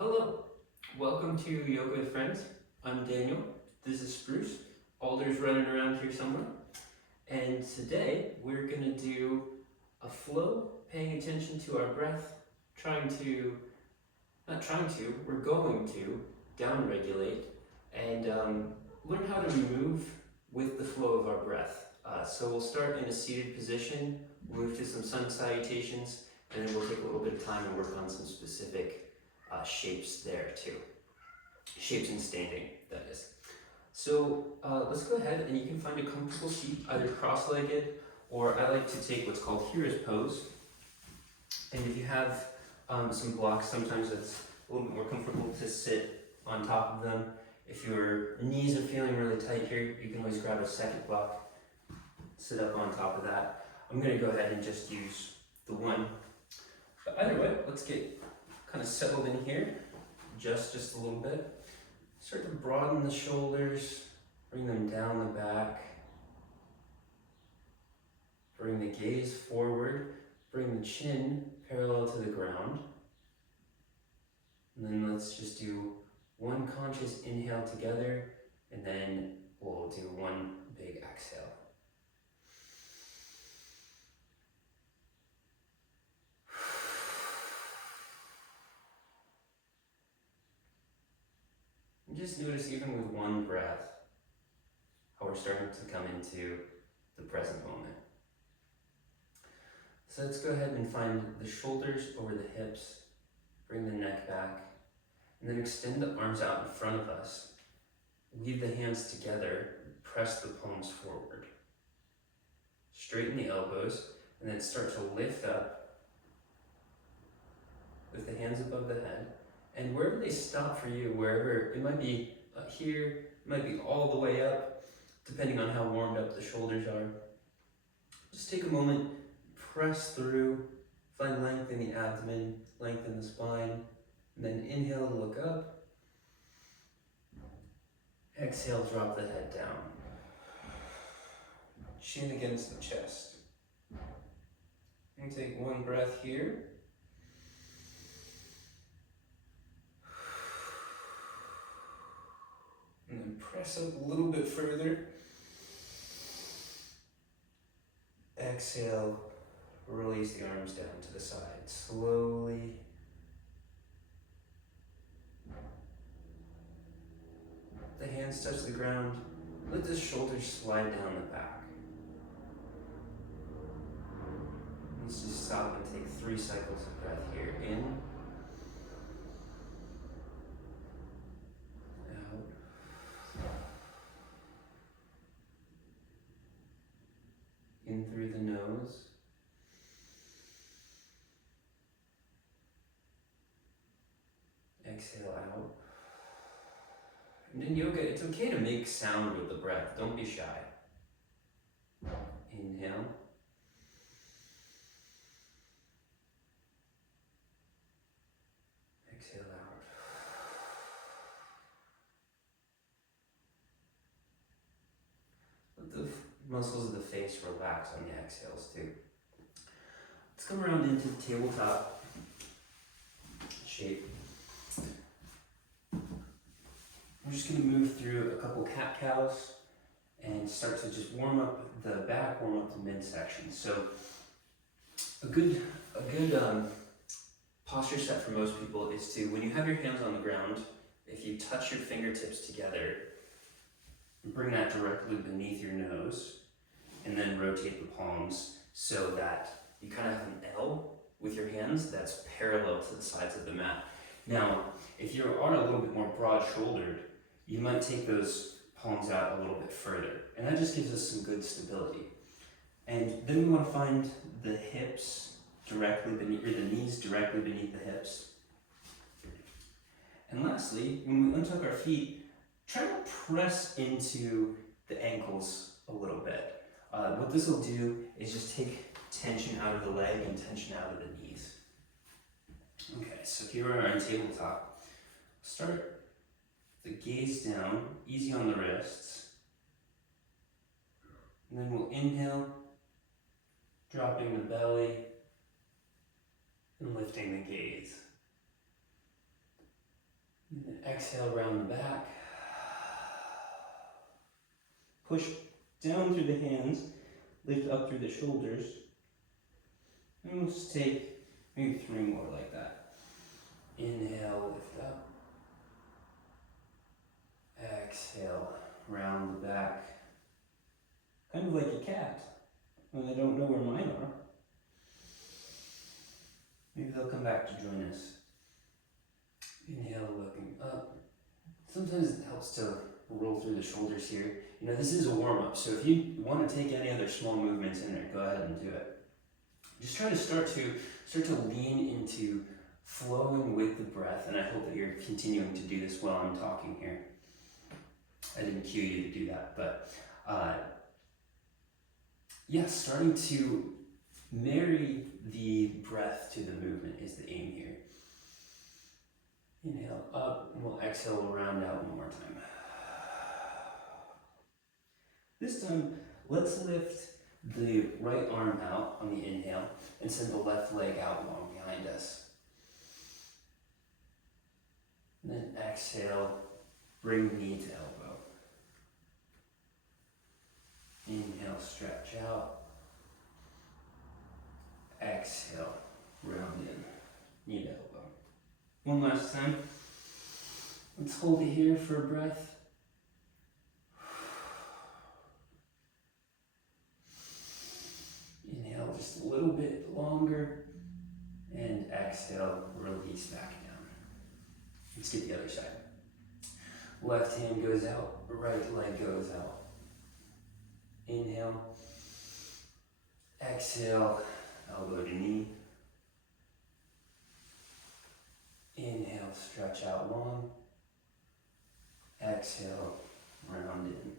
Hello, welcome to Yoga with Friends. I'm Daniel. This is Spruce. Alder's running around here somewhere. And today we're going to do a flow, paying attention to our breath, we're going to down-regulate and learn how to move with the flow of our breath. So we'll start in a seated position, move to some sun salutations, and then we'll take a little bit of time and work on some specific shapes there too. Shapes and standing, that is. So let's go ahead and you can find a comfortable seat, either cross-legged, or I like to take what's called hero's pose. And if you have some blocks, sometimes it's a little bit more comfortable to sit on top of them. If your knees are feeling really tight here, you can always grab a second block, sit up on top of that. I'm going to go ahead and just use the one. But either way, let's get kind of settled in here, just a little bit. Start to broaden the shoulders, bring them down the back. Bring the gaze forward, bring the chin parallel to the ground. And then let's just do one conscious inhale together, and then we'll do one big exhale. And just notice, even with one breath, how we're starting to come into the present moment. So let's go ahead and find the shoulders over the hips, bring the neck back, and then extend the arms out in front of us. Weave the hands together, press the palms forward. Straighten the elbows, and then start to lift up with the hands above the head. And wherever they stop for you, wherever, it might be here, it might be all the way up, depending on how warmed up the shoulders are. Just take a moment, press through, find length in the abdomen, length in the spine, and then inhale to look up. Exhale, drop the head down. Chin against the chest. And take one breath here. And then press up a little bit further. Exhale, release the arms down to the side slowly. The hands touch the ground. Let the shoulders slide down the back. Let's just stop and take 3 cycles of breath here. In. In through the nose. Exhale out. And in yoga, it's okay to make sound with the breath. Don't be shy. Inhale. Exhale out. Let the muscles of the face relax on the exhales too. Let's come around into the tabletop shape. I'm just going to move through a couple cat-cows and start to just warm up the back, warm up the midsection. So a good posture set for most people is to, when you have your hands on the ground, if you touch your fingertips together, bring that directly beneath your nose, and then rotate the palms so that you kind of have an L with your hands that's parallel to the sides of the mat. Now, if you are a little bit more broad-shouldered, you might take those palms out a little bit further, and that just gives us some good stability. And then we want to find the hips directly beneath, or the knees directly beneath the hips. And lastly, when we untuck our feet, try to press into the ankles a little bit. What this will do is just take tension out of the leg and tension out of the knees. Okay, so here we are on tabletop. Start the gaze down, easy on the wrists. And then we'll inhale, dropping the belly and lifting the gaze. And then exhale, round the back. Push down through the hands, lift up through the shoulders. And we'll just take maybe 3 more like that. Inhale, lift up. Exhale, round the back. Kind of like a cat. And I don't know where mine are. Maybe they'll come back to join us. Inhale, looking up. Sometimes it helps to roll through the shoulders here. You know, this is a warm-up, so if you want to take any other small movements in there, go ahead and do it. Just try to start to lean into flowing with the breath, and I hope that you're continuing to do this while I'm talking here. I didn't cue you to do that, but yeah, starting to marry the breath to the movement is the aim here. Inhale up, and we'll exhale, we'll round out one more time. This time, let's lift the right arm out on the inhale and send the left leg out long behind us. And then exhale, bring knee to elbow. Inhale, stretch out. Exhale, round in, knee to elbow. One last time. Let's hold it here for a breath. Inhale just a little bit longer. And exhale, release back down. Let's get the other side. Left hand goes out, right leg goes out. Inhale. Exhale, elbow to knee. Inhale, stretch out long. Exhale, round in.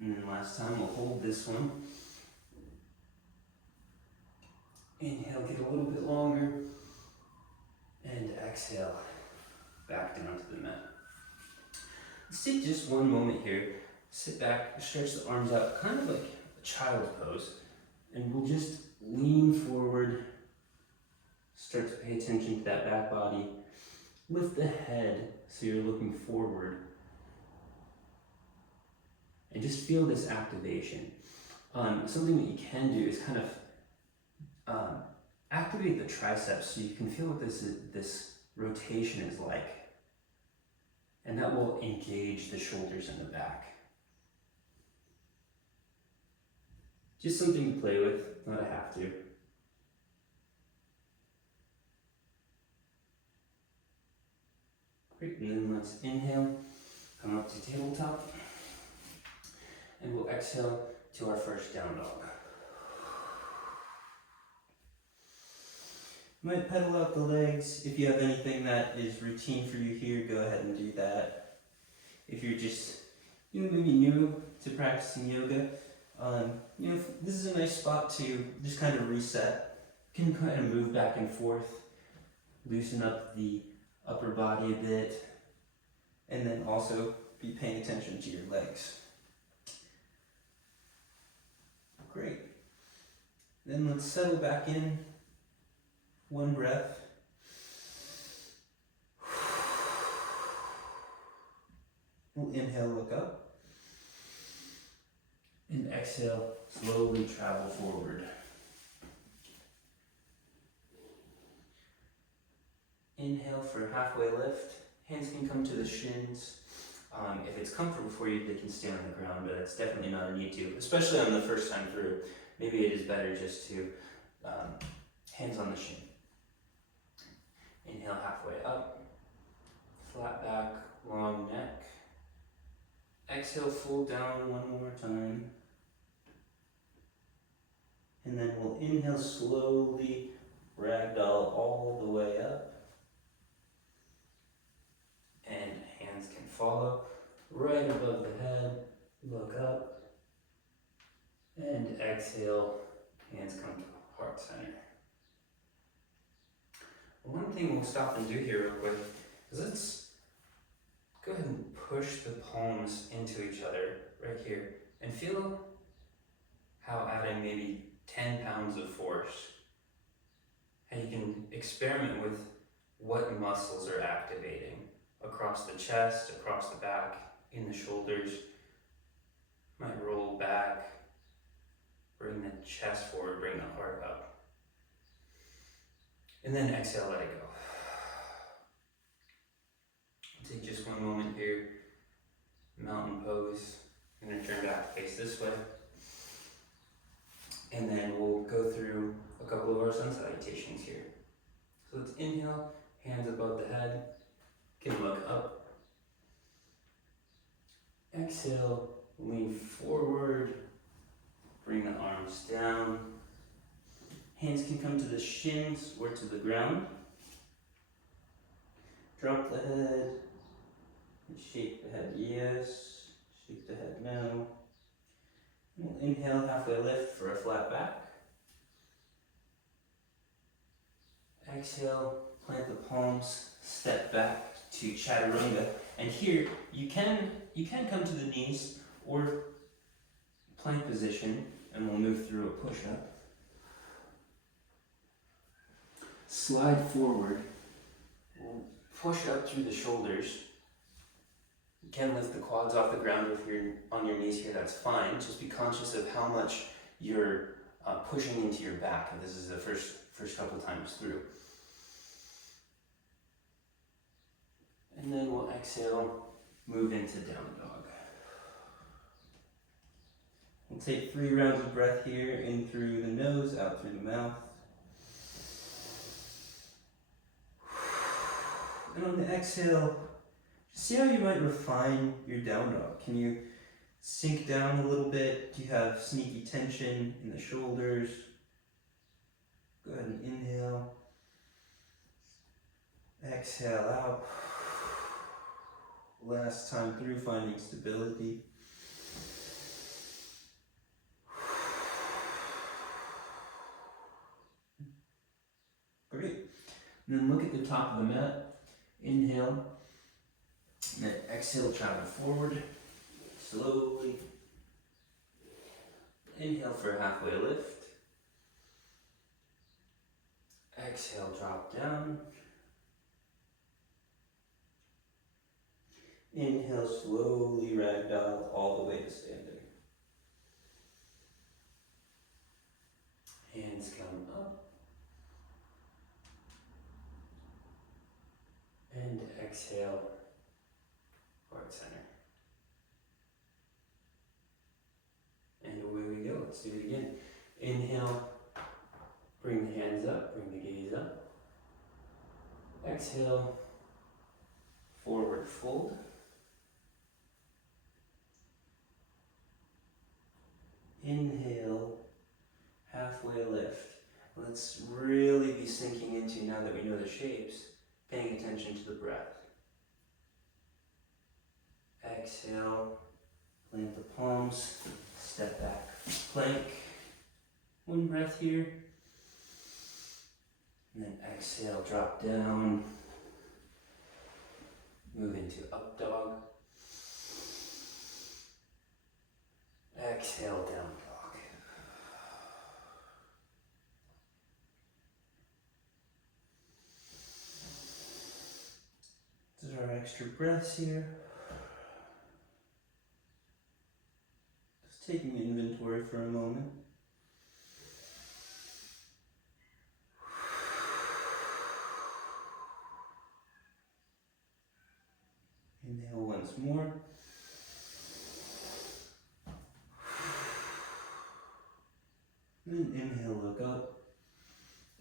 And then last time, we'll hold this one. Inhale, get a little bit longer. And exhale, back down to the mat. Let's take just one moment here. Sit back, stretch the arms out, kind of like a child pose. And we'll just lean forward. Start to pay attention to that back body. Lift the head so you're looking forward. And just feel this activation. Something that you can do is kind of activate the triceps so you can feel what this rotation is like. And that will engage the shoulders and the back. Just something to play with, not a have to. Great, and then let's inhale, come up to tabletop, and we'll exhale to our first down dog. You might pedal out the legs. If you have anything that is routine for you here, go ahead and do that. If you're just maybe new to practicing yoga, this is a nice spot to just kind of reset. You can kind of move back and forth, loosen up the upper body a bit, and then also be paying attention to your legs. Great. Then let's settle back in. One breath. We'll inhale, look up. And exhale, slowly travel forward. Inhale for a halfway lift. Hands can come to the shins. If it's comfortable for you, they can stay on the ground, but it's definitely not a need to, especially on the first time through. Maybe it is better just to hands on the shin. Inhale halfway up, flat back, long neck. Exhale, full down one more time. And then we'll inhale slowly, ragdoll all the way up. And hands can follow right above the head, look up. And exhale, hands come to heart center. One thing we'll stop and do here real quick is let's go ahead and push the palms into each other right here and feel how adding maybe 10 pounds of force, how you can experiment with what muscles are activating across the chest, across the back, in the shoulders. Might roll back, bring the chest forward, bring the heart up. And then exhale, let it go. Take just one moment here. Mountain pose. I'm going to turn back, face this way. And then we'll go through a couple of our sun salutations here. So let's inhale, hands above the head. You can look up. Exhale, lean forward. Bring the arms down. Hands can come to the shins or to the ground. Drop the head. And shake the head yes. Shake the head no. We'll inhale, halfway lift for a flat back. Exhale, plant the palms, step back to chaturanga. And here, you can come to the knees or plank position, and we'll move through a push-up. Slide forward. We'll push up through the shoulders. You can lift the quads off the ground. If you're on your knees here, that's fine. Just be conscious of how much you're pushing into your back. And this is the first couple times through. And then we'll exhale, move into down dog. We'll take 3 rounds of breath here, in through the nose, out through the mouth. And on the exhale, see how you might refine your down dog. Can you sink down a little bit? Do you have sneaky tension in the shoulders? Go ahead and inhale. Exhale out. Last time through, finding stability. Great. And then look at the top of the mat. Inhale. And then exhale, travel forward. Slowly. Inhale for a halfway lift. Exhale, drop down. Inhale, slowly ragdoll all the way to standing. Hands come up. And exhale, heart center. And away we go. Let's do it again. Inhale, bring the hands up, bring the gaze up. Exhale, forward fold. Inhale, halfway lift. Let's really be sinking into, now that we know the shapes, paying attention to the breath. Exhale, plant the palms, step back, plank. One breath here. And then exhale, drop down. Move into up dog. Exhale, down dog. These are our extra breaths here. Just taking inventory for a moment. Inhale once more. And then inhale, look up.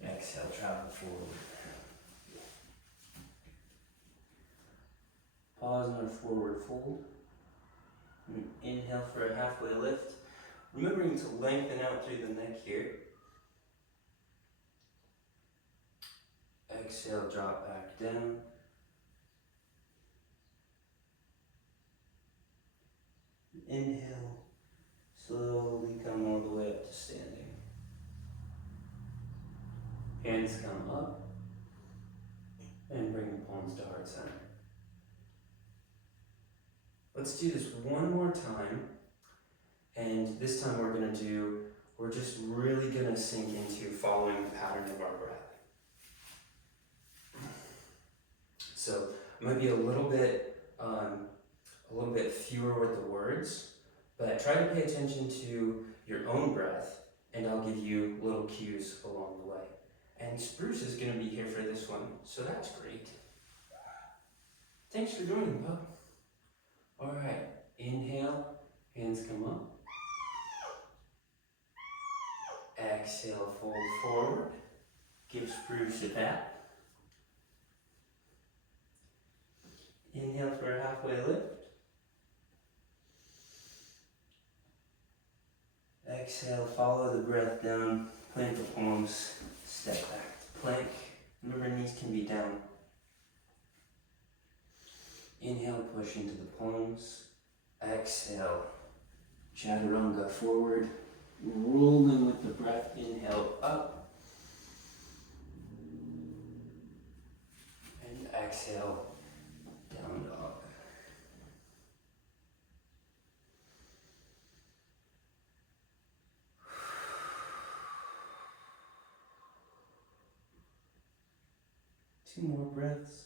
Exhale, travel forward. Pause on a forward fold. And inhale for a halfway lift. Remembering to lengthen out through the neck here. Exhale, drop back down. Inhale, slowly come all the way up to standing. Hands come up and bring the palms to heart center. Let's do this one more time, and this time we're just really gonna sink into following the pattern of our breath. So it might be a little bit fewer with the words, but try to pay attention to your own breath, and I'll give you little cues along the way. And Spruce is going to be here for this one, so that's great. Thanks for joining, Pup. All right, inhale, hands come up. Exhale, fold forward. Give Spruce a pat. Inhale for a halfway lift. Exhale, follow the breath down. Plant the palms, step back to plank. Remember, knees can be down. Inhale, push into the palms. Exhale, chaturanga forward. Rolling with the breath. Inhale, up. And exhale, down dog. Two more breaths.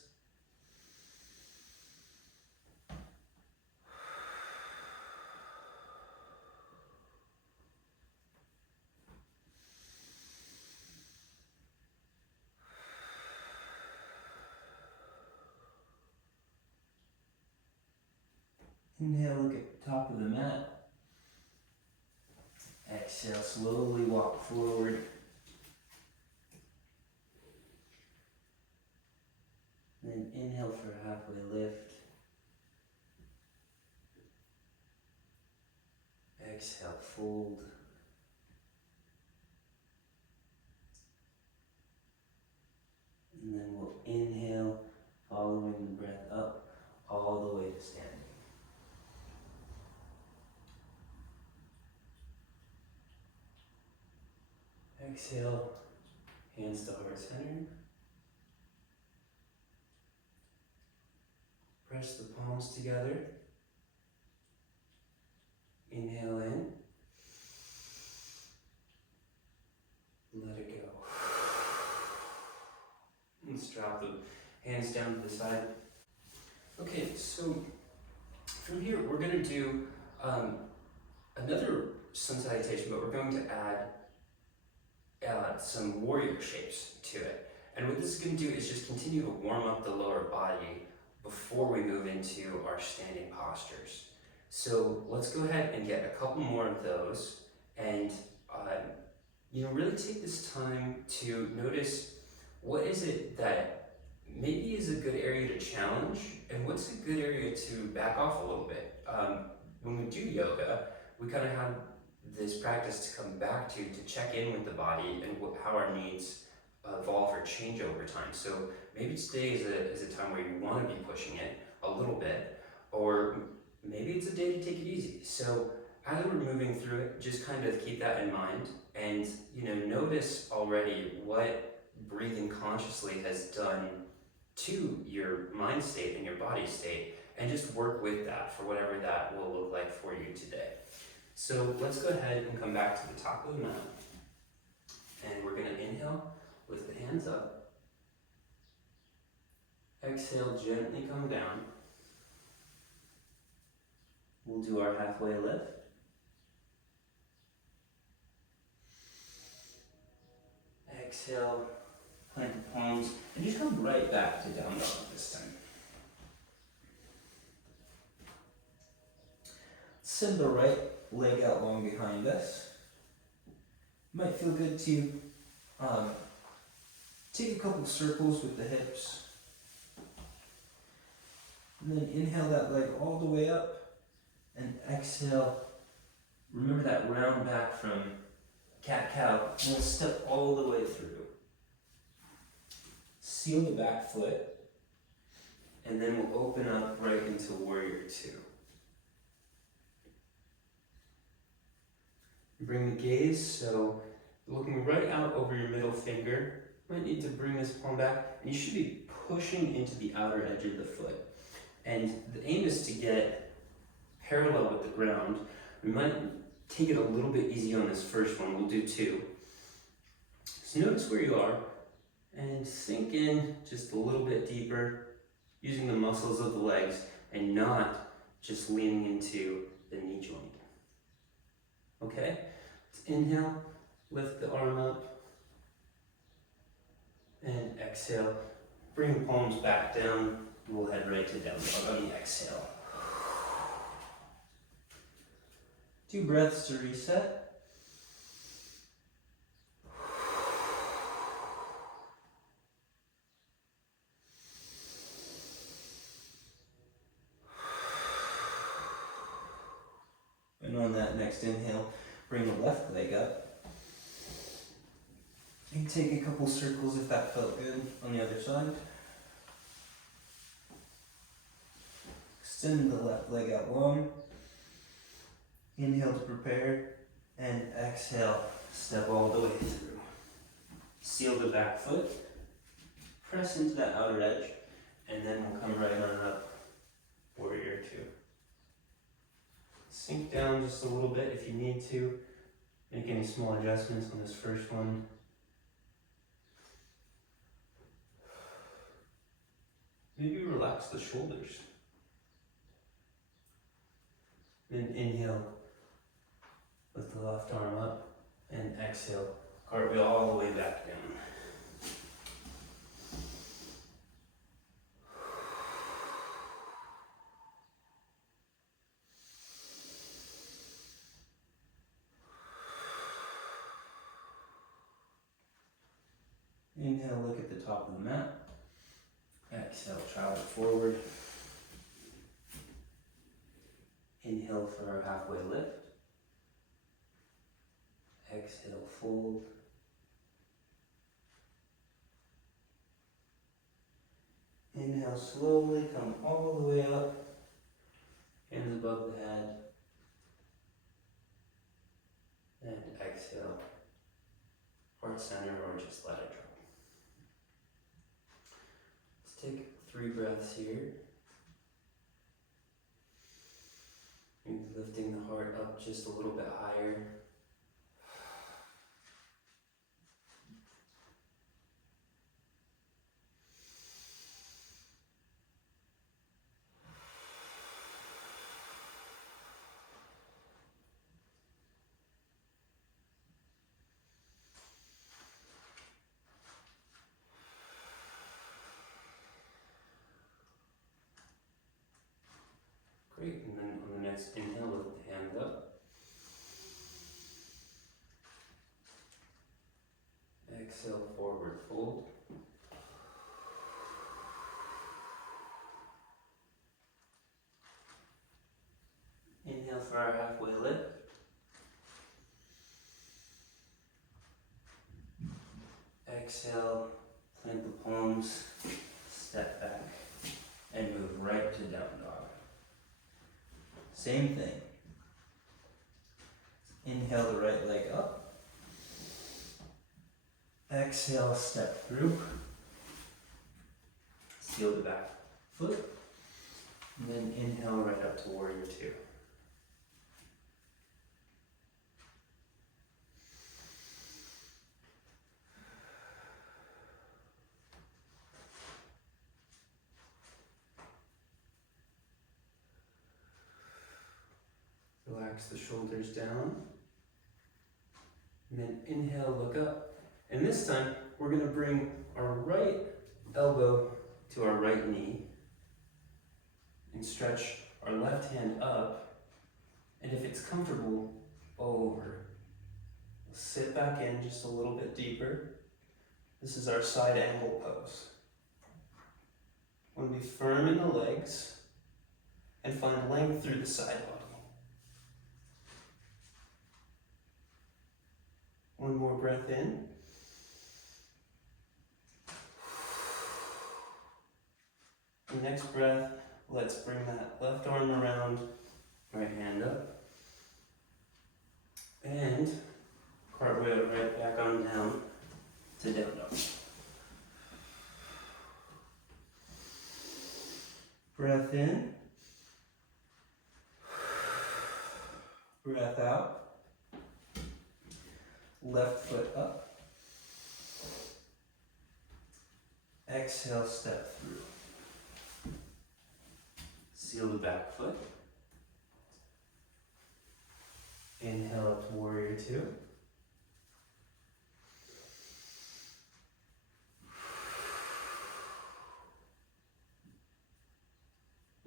Inhale, look at the top of the mat. Exhale, slowly walk forward. Then inhale for a halfway lift. Exhale, fold. And then we'll inhale, following the breath up, all the way to standing. Exhale, hands to heart center. Press the palms together. Inhale in. Let it go. Let's drop the hands down to the side. Okay, so from here we're going to do another sun salutation, but we're going to add some warrior shapes to it. And what this is going to do is just continue to warm up the lower body before we move into our standing postures. So let's go ahead and get a couple more of those, and really take this time to notice what is it that maybe is a good area to challenge, and what's a good area to back off a little bit. When we do yoga, we kind of have this practice to come back to check in with the body and how our needs evolve or change over time. So maybe today is a time where you want to be pushing it a little bit, or maybe it's a day to take it easy. So as we're moving through it, just kind of keep that in mind, and notice already what breathing consciously has done to your mind state and your body state, and just work with that for whatever that will look like for you today. So let's go ahead and come back to the top of the mat, and we're going to inhale with the hands up. Exhale, gently come down. We'll do our halfway lift. Exhale, plant the palms, and just come right back to down dog this time. Send the right leg out long behind us. Might feel good to take a couple circles with the hips. And then inhale that leg all the way up, and exhale. Remember that round back from cat-cow, and we'll step all the way through. Seal the back foot, and then we'll open up right into warrior two. Bring the gaze, so looking right out over your middle finger. Might need to bring this palm back, and you should be pushing into the outer edge of the foot. And the aim is to get parallel with the ground. We might take it a little bit easy on this first one. We'll do two. So notice where you are, and sink in just a little bit deeper. using the muscles of the legs and not just leaning into the knee joint. Okay? Let's inhale, lift the arm up, and exhale. Bring the palms back down. We'll head right to down dog on the exhale. 2 breaths to reset. And on that next inhale, bring the left leg up. And take a couple circles if that felt good on the other side. Extend the left leg out long. Inhale to prepare, and exhale, step all the way through. Seal the back foot, press into that outer edge, and then we'll come right on up, warrior 2. Sink down just a little bit if you need to. Make any small adjustments on this first one. Maybe relax the shoulders. Then inhale, lift the left arm up, and exhale, cartwheel all the way back down. Inhale, look at the top of the mat. Exhale, travel forward. Inhale for our halfway lift. Exhale, fold. Inhale, slowly come all the way up. Hands above the head. And exhale. Heart center or just let it drop. Let's take 3 breaths here. Maybe lifting the heart up just a little bit higher. Great, and then on the next inhale, lift the hands up. Exhale, forward fold. Inhale for our halfway lift. Exhale, plant the palms, step back, and move right to down dog. Same thing. Inhale the right leg up. Exhale, step through. Seal the back foot. And then inhale right up to warrior 2. Relax the shoulders down. And then inhale, look up. And this time, we're going to bring our right elbow to our right knee and stretch our left hand up. And if it's comfortable, over. We'll sit back in just a little bit deeper. This is our side angle pose. Want to be firm in the legs and find length through the side body. One more breath in. The next breath, let's bring that left arm around, right hand up. And cartwheel right back on down to down dog. Breath in. Breath out. Left foot up. Exhale, step through. Seal the back foot. Inhale up to warrior two.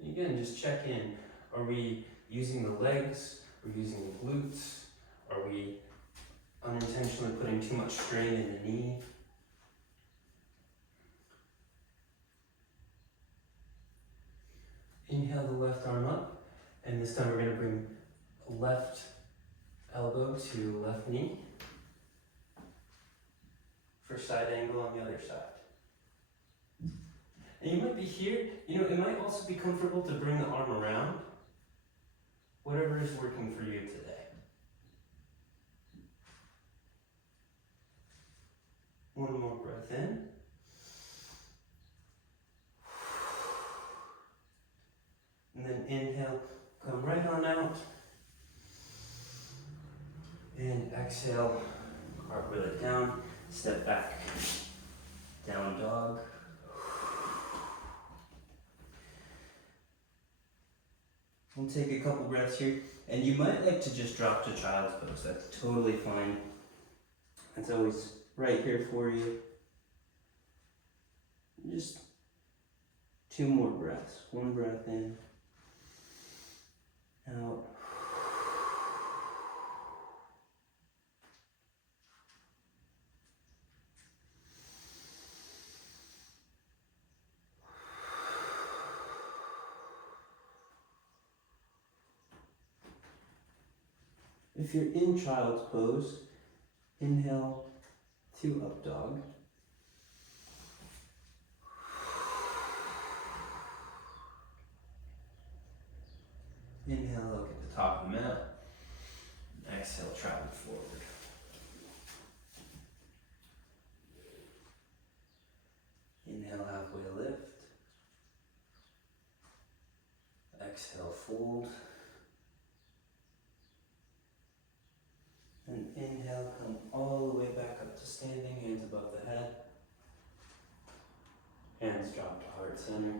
Again, just check in. Are we using the legs? Are we using the glutes? Are we unintentionally putting too much strain in the knee? Inhale the left arm up, and this time we're going to bring left elbow to left knee for side angle on the other side. And you might be here, it might also be comfortable to bring the arm around, whatever is working for you today. One more breath in. And then inhale, come right on out. And exhale, cartwheel it down, step back, down dog. We'll take a couple breaths here. And you might like to just drop to child's pose. That's totally fine. It's always right here for you. Just 2 more breaths. 1 breath in, out. If you're in child's pose, inhale to up dog. Inhale, look at the top of the mat. Exhale, travel forward. Inhale, halfway lift. Exhale, fold. And inhale, come all the way back up to standing, hands above the head. Hands drop to heart center.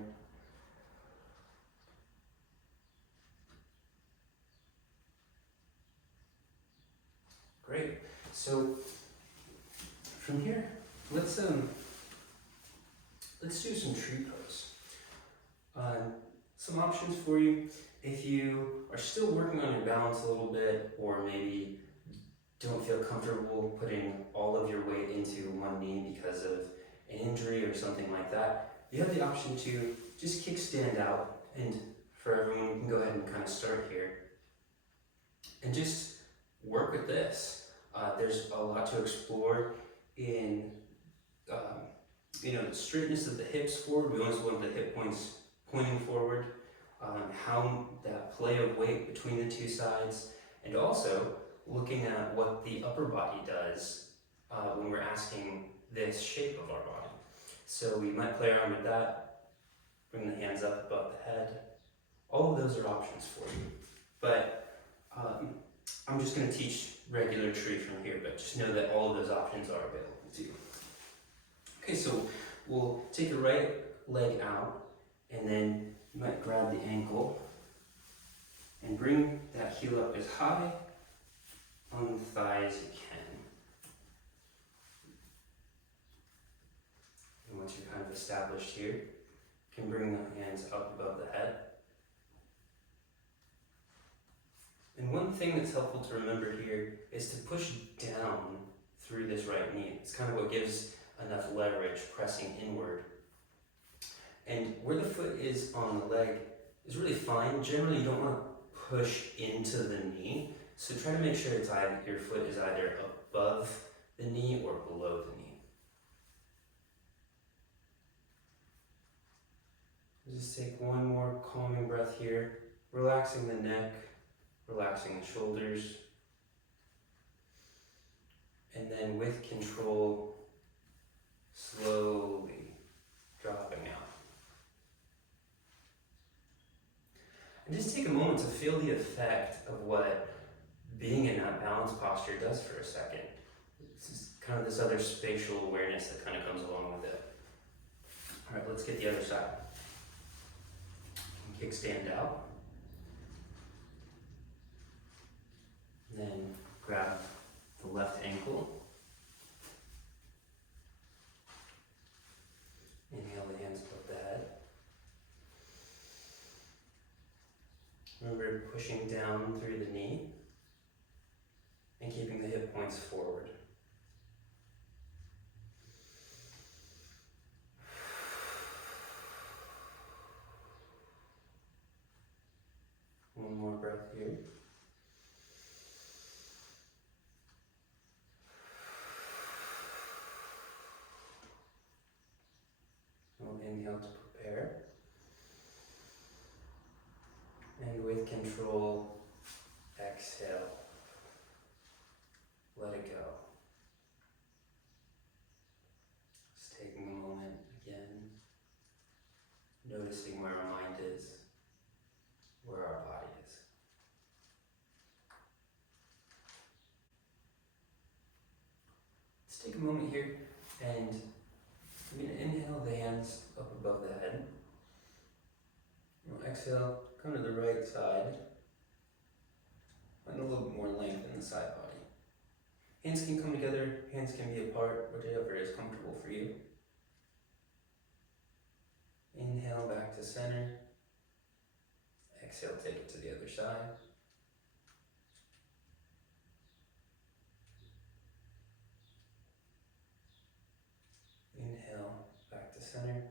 Great. So from here, let's do some tree pose. Some options for you if you are still working on your balance a little bit, or maybe don't feel comfortable putting all of your weight into one knee because of an injury or something like that. You have the option to just kickstand out, and for everyone, you can go ahead and kind of start here and just work with this. There's a lot to explore in, the straightness of the hips forward. We always want the hip points pointing forward, how that play of weight between the two sides, and also looking at what the upper body does when we're asking this shape of our body. So we might play around with that, bring the hands up above the head. All of those are options for you. But I'm just going to teach regular tree from here, but just know that all of those options are available to you. Okay, so we'll take the right leg out, and then you might grab the ankle and bring that heel up as high on the thigh as you can. And once you're kind of established here, you can bring the hands up above the head. And one thing that's helpful to remember here is to push down through this right knee. It's kind of what gives enough leverage, pressing inward. And where the foot is on the leg is really fine. Generally, you don't want to push into the knee. So try to make sure your foot is either above the knee or below the knee. Just take one more calming breath here, relaxing the neck, relaxing the shoulders, and then with control, slowly dropping out. And just take a moment to feel the effect of what being in that balance posture does for a second. It's just kind of this other spatial awareness that kind of comes along with it. All right, let's get the other side. kickstand out. Then grab the left ankle. Inhale the hands above the head. Remember pushing down through the knee and keeping the hip points forward. One more breath here. We'll inhale to prepare. And with control, exhale. Let it go. Just taking a moment again, noticing where our mind is, where our body is. Let's take a moment here and I'm going to inhale the hands up above the head. We'll exhale, come to the right side. Find a little bit more length in the side body. Hands can come together, hands can be apart, whichever is comfortable for you. Inhale back to center. Exhale, take it to the other side. Inhale, back to center.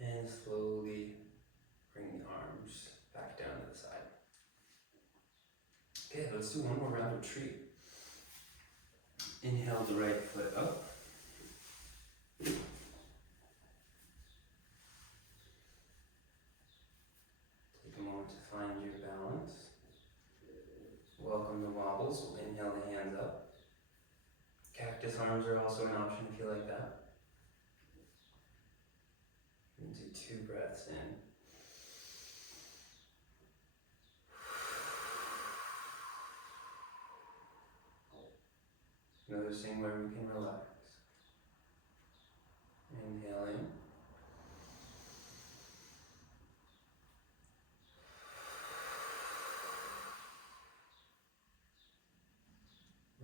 And slowly bring the arms back down to the side. Okay, let's do one more round of tree. Inhale the right foot up. Take a moment to find your balance. Welcome the wobbles. We'll inhale the hands up. Cactus arms are also an option if you like that. And do 2 breaths in. Noticing where we can relax. Inhaling.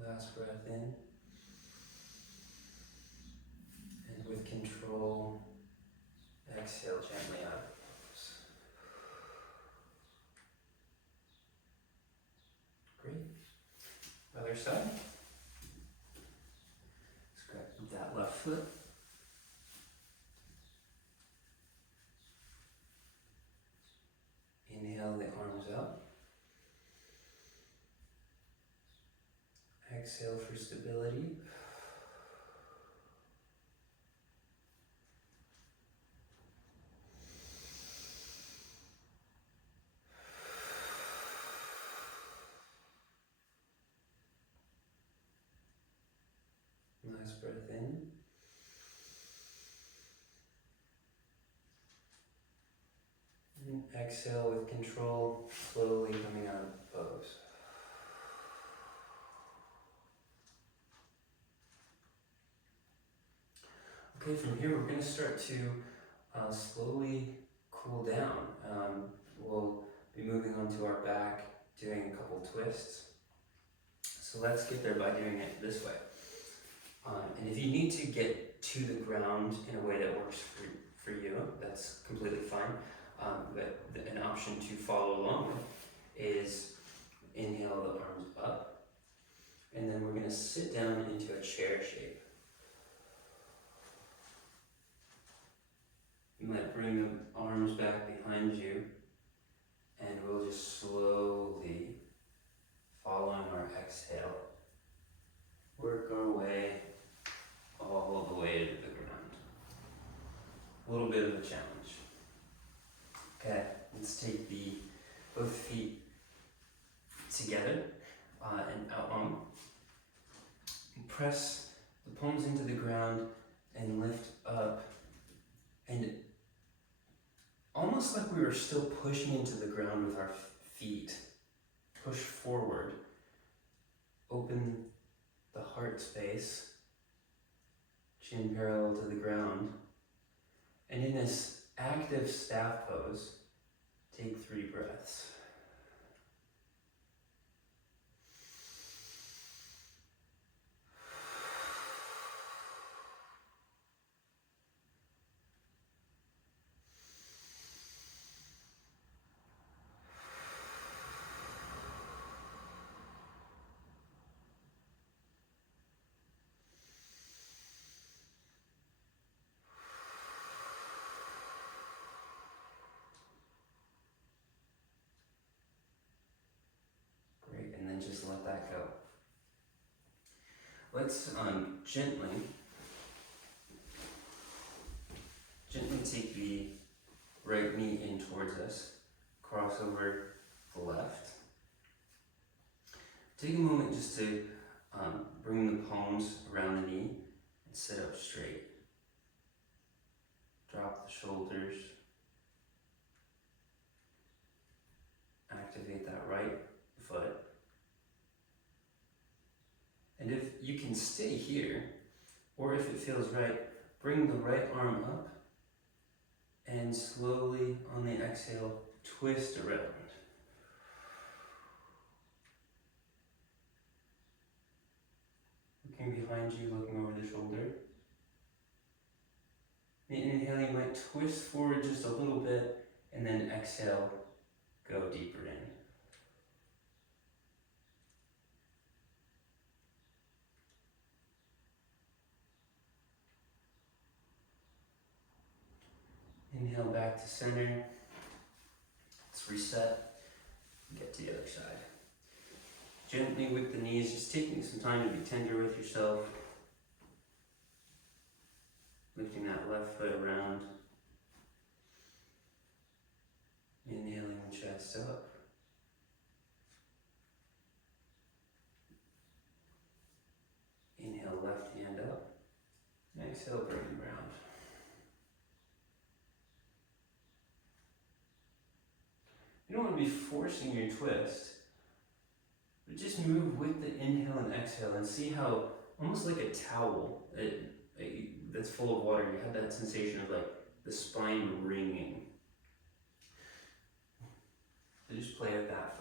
Last breath in. And with control, exhale gently out of the pose. Great. Other side. Let's grab that left foot. Inhale the arms up. Exhale for stability. Nice breath in. And exhale with control, slowly coming out of the pose. Okay, from here we're going to start to slowly cool down. We'll be moving onto our back, doing a couple twists. So let's get there by doing it this way. And if you need to get to the ground in a way that works for you, that's completely fine. But an option to follow along with is inhale the arms up, and then we're going to sit down into a chair shape. You might bring the arms back behind you, and we'll just slowly, following our exhale, work our way all the way to the ground. A little bit of a challenge. Okay, let's take both feet together and out on. Press the palms into the ground and lift up. And almost like we were still pushing into the ground with our feet. Push forward. Open the heart space. Chin parallel to the ground. And in this active staff pose. Take 3 breaths. Great, and then just let that go. Let's gently take the right knee in towards us, cross over the left. Take a moment just to bring the palms around the knee and sit up straight. Drop the shoulders. Activate that right foot. And if you can stay here, or if it feels right, bring the right arm up and slowly on the exhale, twist around. Looking behind you, looking over the shoulder. And inhale, you might twist forward just a little bit, and then exhale, go deeper in. Inhale back to center. Let's reset and get to the other side. Gently with the knees, just taking some time to be tender with yourself. Lifting that left foot around. Inhaling the chest up. Inhale, left hand up. Exhale, bring it around. You don't want to be forcing your twist, but just move with the inhale and exhale and see how, almost like a towel that's full of water, you have that sensation of like the spine ringing. So just play with that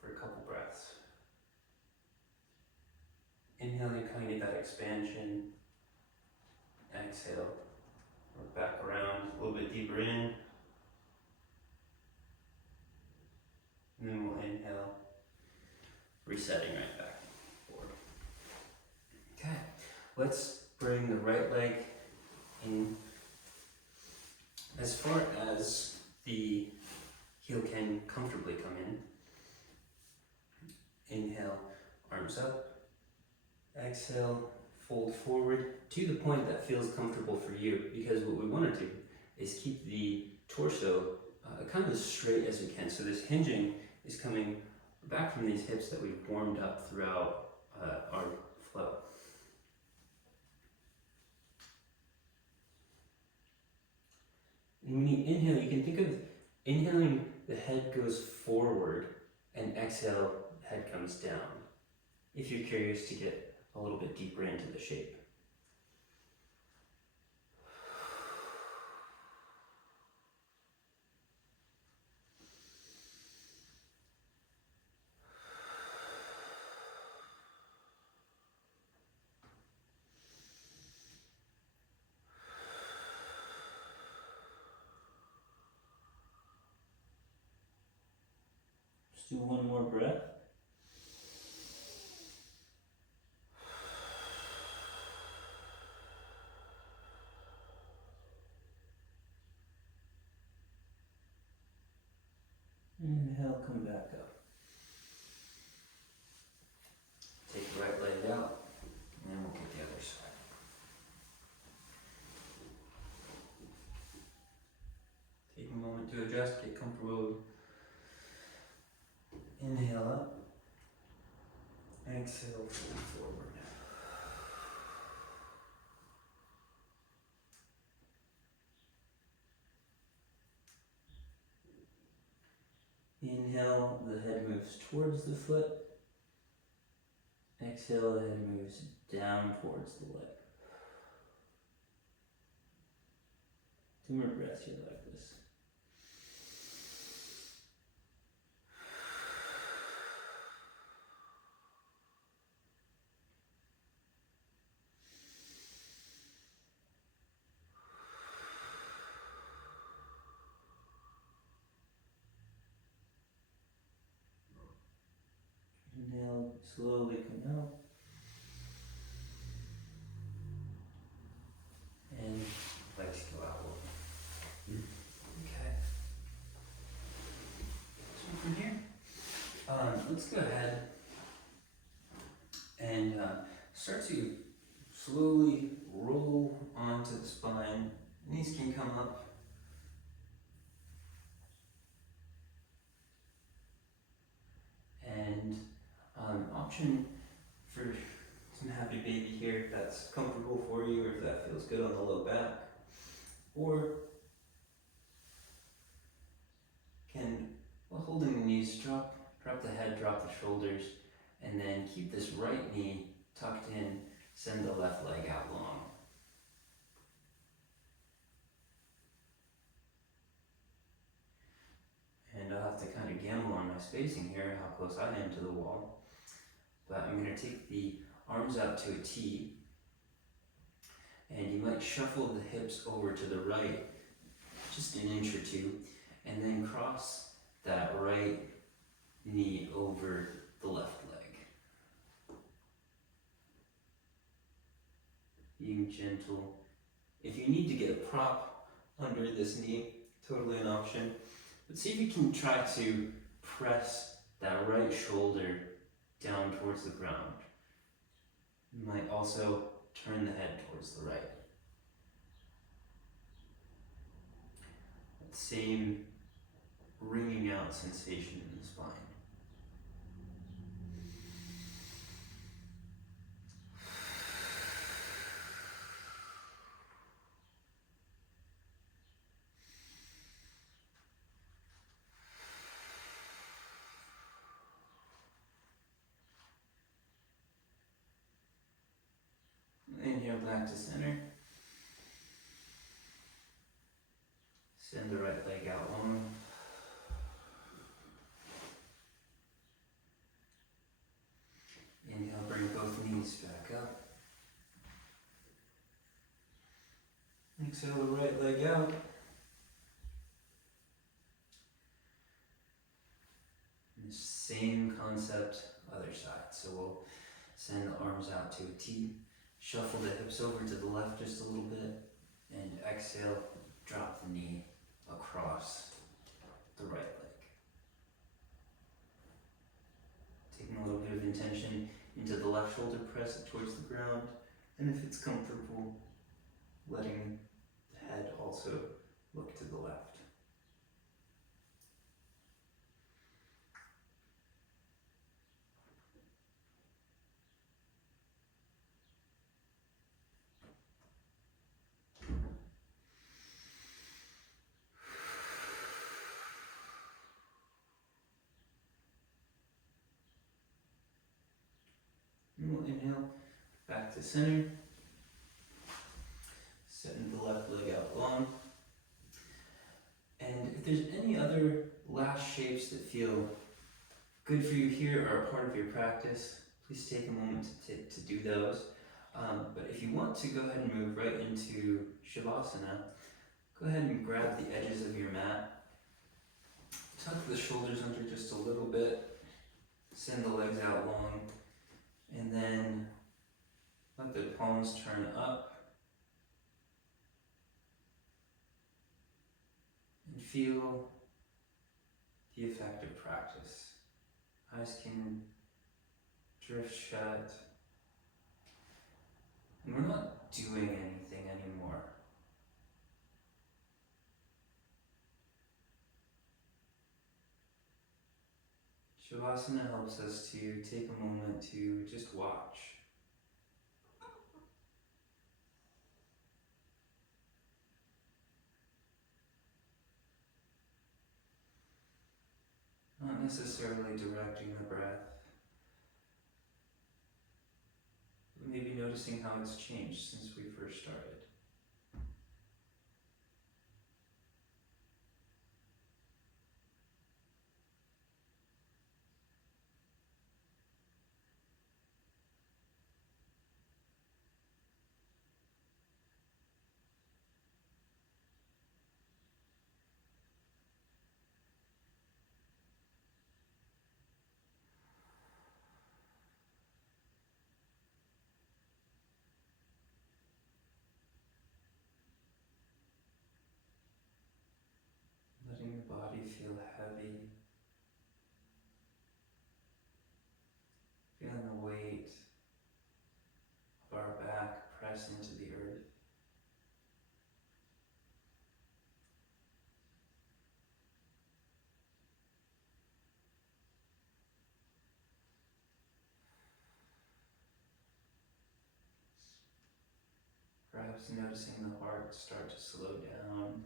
for a couple breaths. Inhale, you kind of get that expansion. Exhale, work back around, a little bit deeper in. And then we'll inhale, resetting right back forward. Okay, let's bring the right leg in as far as the heel can comfortably come in. Inhale, arms up. Exhale, fold forward to the point that feels comfortable for you, because what we want to do is keep the torso kind of as straight as we can. So this hinging is coming back from these hips that we've warmed up throughout our flow. And when you inhale, you can think of inhaling, the head goes forward, and exhale, head comes down. If you're curious to get a little bit deeper into the shape. Just do one more breath. Inhale, come back up. Take the right leg out, and then we'll get the other side. Take a moment to adjust, get comfortable. Inhale up. Exhale, fold forward. Inhale, the head moves towards the foot. Exhale, the head moves down towards the leg. Two more breaths here like this. Inhale, slowly come out. And legs go out. Okay. So from here, let's go ahead and start to slowly roll onto the spine. Knees can come up. And option for some happy baby here if that's comfortable for you or if that feels good on the low back. Or can, while holding the knees, drop the head, drop the shoulders, and then keep this right knee tucked in, send the left leg out long. And I'll have to kind of gamble on my spacing here, how close I am to the wall. But I'm going to take the arms out to a T, and you might shuffle the hips over to the right, just an inch or two, and then cross that right knee over the left leg. Being gentle. If you need to get a prop under this knee, totally an option. But see if you can try to press that right shoulder down towards the ground. You might also turn the head towards the right. That same wringing out sensation in the spine. Inhale back to center. Send the right leg out long. Inhale, bring both knees back up. Exhale the right leg out. And same concept, other side. So we'll send the arms out to a T. Shuffle the hips over to the left just a little bit, and exhale, drop the knee across the right leg. Taking a little bit of intention into the left shoulder, press it towards the ground, and if it's comfortable, letting the head also look to the left. And we'll inhale back to center, setting the left leg out long. And if there's any other last shapes that feel good for you here or a part of your practice, please take a moment to do those. But if you want to go ahead and move right into Shavasana, go ahead and grab the edges of your mat. Tuck the shoulders under just a little bit. Send the legs out long. And then let the palms turn up. And feel the effect of practice. Eyes can drift shut. And we're not doing anything anymore. Shavasana helps us to take a moment to just watch. Not necessarily directing the breath, but maybe noticing how it's changed since we first started. Just noticing the heart start to slow down.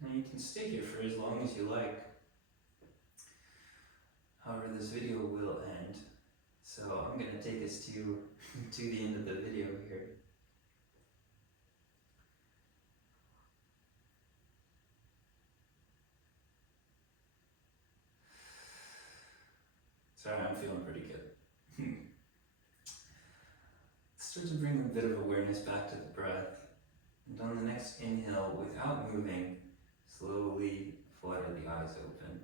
Now you can stay here for as long as you like. However, this video will end. So I'm going to take us to the end of the video here. Sorry, I'm feeling pretty good. Start to bring a bit of awareness back to the breath. And on the next inhale, without moving, slowly flutter the eyes open.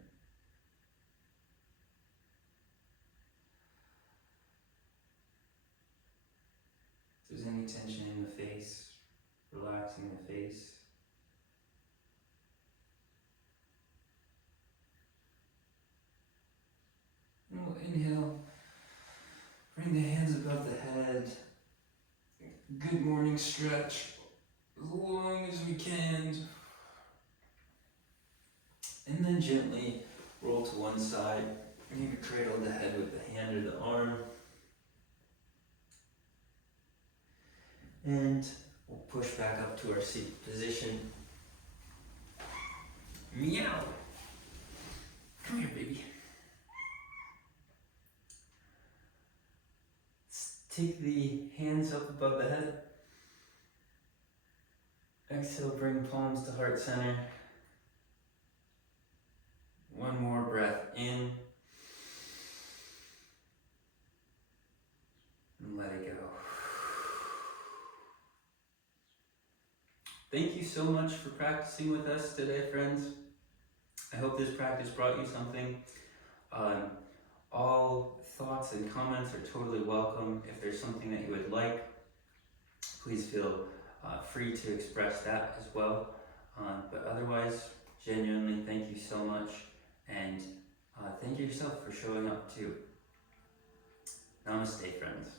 If there's any tension in the face, relaxing the face. And we'll inhale, bring the hands above the head. Good morning stretch, as long as we can. And then gently roll to one side. Maybe cradle the head with the hand or the arm. And we'll push back up to our seated position. Meow. Come here, baby. Take the hands up above the head. Exhale, bring palms to heart center. One more breath in. And let it go. Thank you so much for practicing with us today, friends. I hope this practice brought you something. All thoughts and comments are totally welcome. If there's something that you would like, please feel free to express that as well. But otherwise, genuinely, thank you so much. And thank you yourself for showing up too. Namaste, friends.